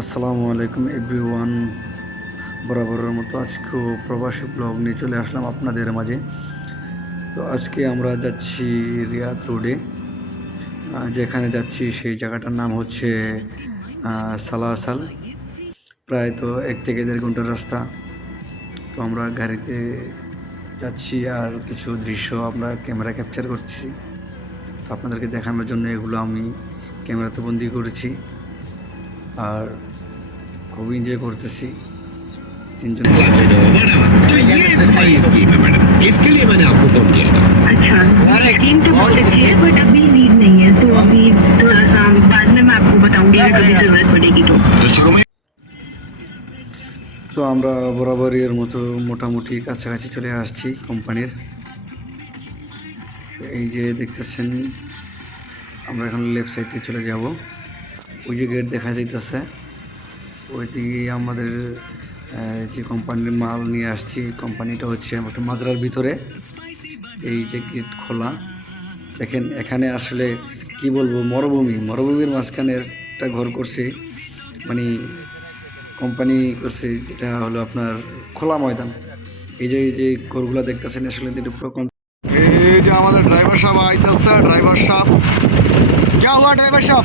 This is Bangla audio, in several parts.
আসসালামু আলাইকুম এভরিওয়ান, বরাবরের মতো আজকেও প্রবাসী ব্লগ নিয়ে চলে আসলাম আপনাদের মাঝে। তো আজকে আমরা যাচ্ছি রিয়াদ রোডে, যেখানে যাচ্ছি সেই জায়গাটার নাম হচ্ছে সালাসাল। প্রায় তো 1 থেকে 1.5 ঘন্টার রাস্তা। তো আমরা গাড়িতে যাচ্ছি আর কিছু দৃশ্য আমরা ক্যামেরা ক্যাপচার করছি। তো আপনাদেরকে দেখানোর জন্য এগুলো আমি ক্যামেরাতে বন্দি করেছি আর খুব এনজয় করতেছি তিনজন। तो ये भाई स्कीम है मैडम, इसके लिए मैंने आपको फोन किया था। अच्छा, स्कीम तो बहुत अच्छी है बट अभी नीड नहीं है, तो अभी थोड़ा सा बाद में मैं आपको बताऊंगी अगर कभी जरूरत पड़ेगी तो। তো আমরা বরাবরের মতো মোটামুটি কাছাকাছি চলে আসছি কোম্পানির। এই যে দেখতেছেন, আমরা এখন লেফট সাইডে চলে যাব। ওই যে গেট দেখা যাইতেছে, ওইদিকে আমাদের যে কোম্পানির মাল নিয়ে আসছি। কোম্পানিটা হচ্ছে একটা মাজরার ভিতরে। এই যে গেট খোলা, দেখেন এখানে আসলে কি বলবো, মরুভূমির মাঝখানে একটা ঘর করছে, মানে কোম্পানি করছে, যেটা হলো আপনার খোলা ময়দান। এই যে ঘরগুলো দেখতেছেন আসলে এই যে আমাদের ড্রাইভার সাহেব আইতেছে। ড্রাইভার সাহেব, क्या हुआ ड्राइवर साहब?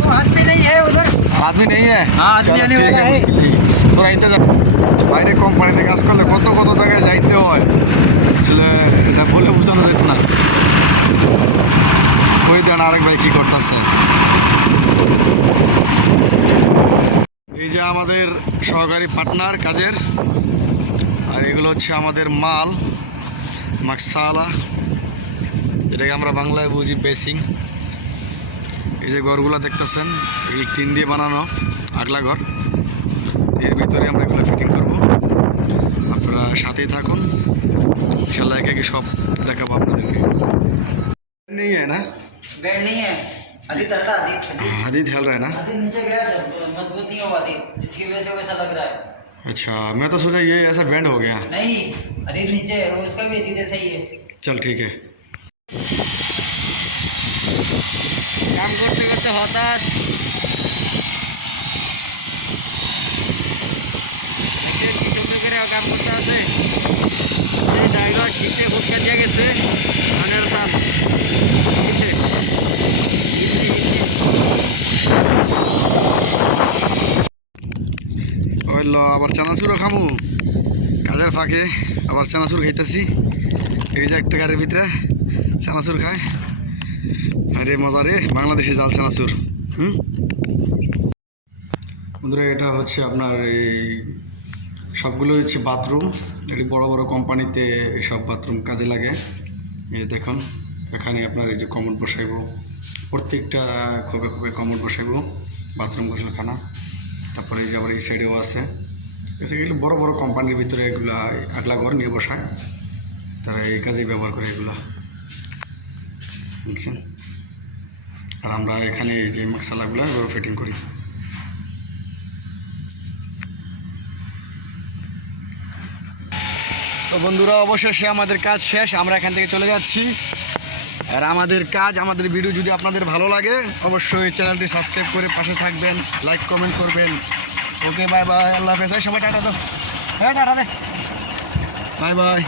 वो आदमी नहीं है उधर। आदमी नहीं है? हाँ, आदमी आने वाला है। তোরা ইন্তজার। বাইরে কোম্পানিতে কাজ করলে কত জায়গায় যাইতে হয়, আসলে এটা বলে বোঝানো যেত না। ওই দেন আরেক ভাই কি করতেছে। এই যে আমাদের সহকারী পার্টনার কাজের, আর এগুলো হচ্ছে আমাদের মাল মাকসালা, এটাকে আমরা বাংলায় বুঝি বেসিং। এই যে ঘরগুলো দেখতেছেন, এই টিন দিয়ে বানানো আগলা ঘর। এর ভিতরে আমরা এগুলো ফিটিং করব। আপনারা সাথেই থাকুন, ইনশাল্লাহ একে সব দেখাবো আপনাদেরকে। नहीं है ना? बेड नहीं है, अभी तड़का हादिद हिल रहा है ना? अभी नीचे गया मजबूत नहीं हुआ थी, इसकी वजह से वैसा लग रहा है। अच्छा, मैं तो सोचा ये ऐसा बैंड हो गया। नहीं, अभी नीचे है, उसका भी धीरे सही है। चल ठीक है। काम करते करते हताश, কাম করতে আছে। এই জায়গা শীতে ফুটকা দিয়ে গেছে ধানের চাষ ওই ল আবার চানাচুরও খামু কাজের ফাঁকে, আবার চানাচুর খাইতেছি। এই যে একটা গাড়ির ভিতরে চানাচুর খায়, আরে মজা রে, বাংলাদেশি জাল চানাচুর। বন্ধুরা, এটা হচ্ছে আপনার এই সবগুলো হচ্ছে বাথরুম। এটি বড় বড় কোম্পানিতে সব বাথরুম কাজে লাগে। এই যে দেখুন, এখানে আপনার এই যে কমোড বসাইব, প্রত্যেকটা খোপে কমোড বসাইব, বাথরুম গোসলখানা। তারপরে এই যে আবার এই সাইডেও আছে। এগুলো বড় বড় কোম্পানির ভিতরে এগুলো আগলা ঘর নিয়ে বসায়, তারা এই কাজেই ব্যবহার করে এগুলো, বুঝছেন। আর আমরা এখানে এই যে মশলাগুলো এবার ফিটিং করি। তো বন্ধুরা, অবশেষে আমাদের কাজ শেষ, আমরা এখান থেকে চলে যাচ্ছি। আর আমাদের কাজ, আমাদের ভিডিও যদি আপনাদের ভালো লাগে অবশ্যই চ্যানেলটি সাবস্ক্রাইব করে পাশে থাকবেন, লাইক কমেন্ট করবেন। ওকে, বাই বাই, আল্লাহ হাফেজ। সবাই টাটা দাও, হ্যাঁ টাটা দে, বাই বাই।